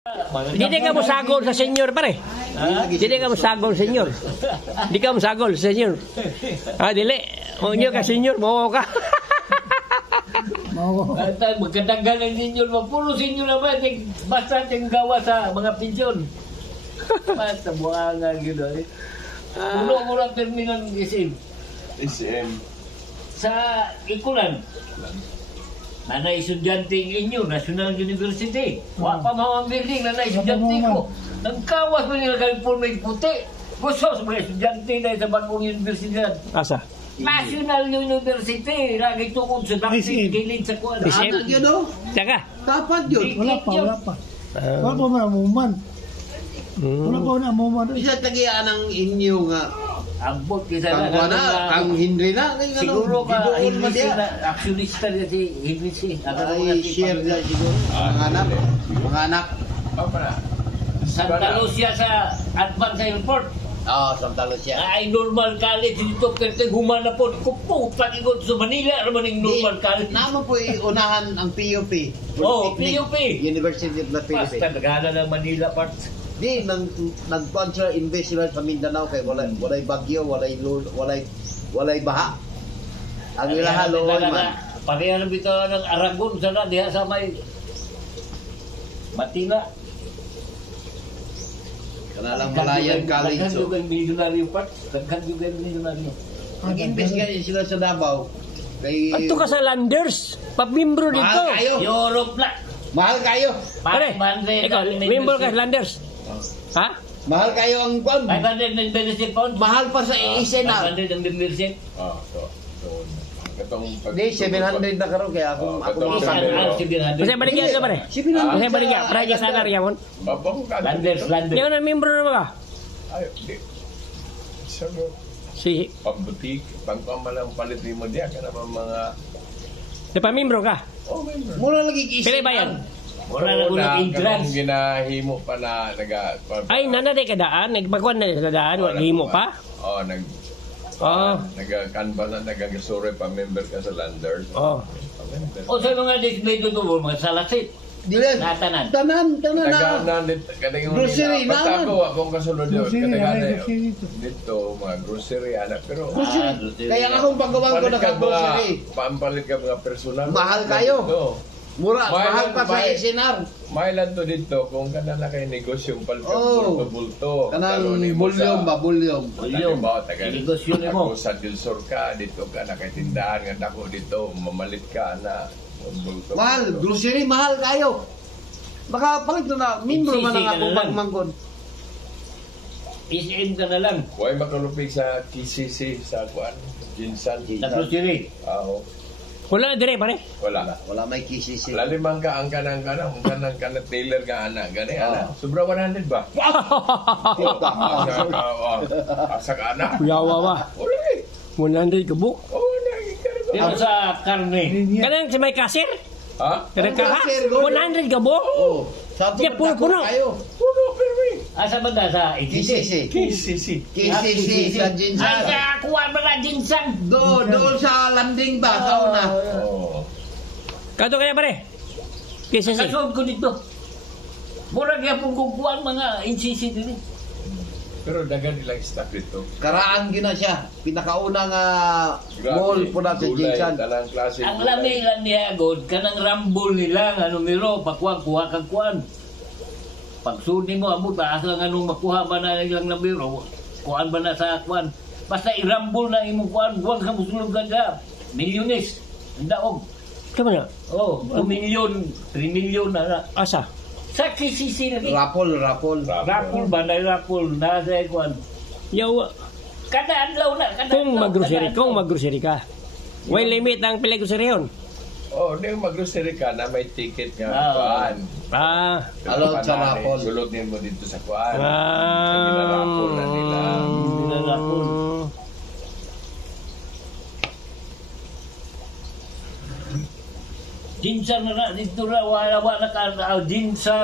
Hindi ka mo sagol sa senyor, pare. Hindi ka mo sagol, senyor. Hindi ka mo sagol, senyor. Dili. O nyo ka, senyor. Mo ka. Magkadanggan ng senyor. Puro senyor naman. Basta yung gawa sa mga pensyon. Basta buhangan gano'n. Puno-murang terminal ng SM. Sa Ikulan. Nanay estudyante inyo, National University. Wa pa mga building, nanay estudyante ko. Nagkawas mo nila California puti. Gusto sa mga estudyante na sa bagong universidad. Asa? National University. Lagi tukod sa dapat gilid sa kuwan. Anak yun o? Tsaka? Dapat yun. Wala pa. Wala pa na umuman. Wala pa na umuman. Isa tagian ang inyo nga. Ambot kisa Kang Henry na. Siguro ka, Henry na, actionista na si Henry si. Ay, share na siguro. Mga anak. Santa Lucia sa Advance Airport. Oo, Santa Lucia. Ay, normal college dito. Kasi humana po. Kupo, pakikot sa Manila. Naman yung normal college. Naman po unahan ang PUP. Oh, PUP. University of the Philippines. Basta nagana ng Manila parts. Di, nag-sponsor invest sila sa Mindanao kay walay bagyo, walay baha. Ang ilaha looy man. Pareha na bito ng Aragon sana diha sa may Matina. Kanalang Malayan College. Daghan juga yung milyonaryo parts. Daghan juga yung milyonaryo. Nag-invest nga sila sa Davao. Ato ka sa Landers. Pabimbro dito. Mahal kayo. Europe na. Mahal kayo. Pare, ikaw, member ka sa Landers. Ha? Mahal kayo ang kwan. 500 ng benefit pounds. Mahal pa sa isena. 500 ang membership. Hindi, 700 na karon kaya ako mga Isang Kasi baligyan ka, pare. Kasi baligyan. Praja salar yamon. Landers. Yung na member na ba ka? Ay, di. Sabi, Si, pambutik, pangpamalang palit ni mo diya, ka naman mga... di pa membro ka? Oh, member. mura lagi isena. Pili ba yan? Wala na unang entrance. Kanang ginahimo pa na Ay, nanaday ka daan. Nagpagkuhan na sa daan. Himo pa? Oh, nag-canva na, nag-agasore pa member ka sa Landers. Oh. O sa mga display doon, mga salasit. Dilan. Natanan. Tanan na. Kanang yung Grocery na basta naman. ako, akong kasunod yun. Grocery, Kanang grocery. dito, mga grocery, anak. Pero, Kaya akong paggawan ko naka-grocery. pampalit ka mga personal. Mahal kayo. Dito. Mura, mahal pa sa isinar. May lang to dito, kung kana na kayo negosyong palit ka Oh. bulto. Kanang bulyom ba, bulyom. Halimbawa, Negosyo ni mo. ako sa Dilsor ka, dito ka na kay tindahan, nga ako dito, mamalit ka na. Bulto. Mahal, grocery, mahal kayo. Baka palit na, membro man Sisi ang ka akong na lang. pagmangkon. Is-in ka na lang. Huwag makalupig sa KCC, sa kuan, Jinsan. Sa grocery. Oo. Wala na dire, pare. Wala. Wala may kisisi. Lalimang ka ang kanang Taylor ka anak, gani anak. Sobra 100 ba? Asa ka anak? Kuyawa ba? Wala eh. 100 ka bu. Oo, naging Dito sa karne. Kanang sa may kasir? Ha? Kanang ka ha? Kasir, go. 100 ka bu? Oh, sa Yeah, puno. kayo. Puno, pero eh. Asa ba sa ikisi? Kisisi. KCC. Kisisi sa Jinsan. Ay, kuha ba na ginsang? Doon sa landing ba, sa una. Oo. Kato kaya, pare? Kisa si. Kasod ko dito. Murag yan pong kukuhaan mga insisi din. Pero dagan nilang staff dito. Karaan gina siya. Pinakauna nga mall po na sa Gulay, Jinsan. talang klase. Ang gulay. lami lang niya, God, kanang rambol nila, nga numero, kuha kang kuhaan. Pag suni mo, amo, taas nga nung makuha ba na ilang numero, kuhaan ba na sa kuhaan. Basta irambol na imong kuhaan, huwag ka musulog ka. Milyones, ang daog. Kama na? Oh, 2 milyon, 3 milyon na. Asa? Sa KCC lagi. Rapol. Rapol ba na rapol na sa kuhaan. Yawa. Kada adlaw na, kada Kung adlaw, mag-grocery, kada kung adlaw. mag-grocery ka. Way limit ang pila grocery yun. Oh, hindi mag-grocery ka na may ticket nga Ah, kuan. Ah. Alon sa rapol. Sulutin mo dito sa kuan. Ah. Ang ginarapol na nila. Ginarapol. Jinsan na dito na, wala ka, jinsan.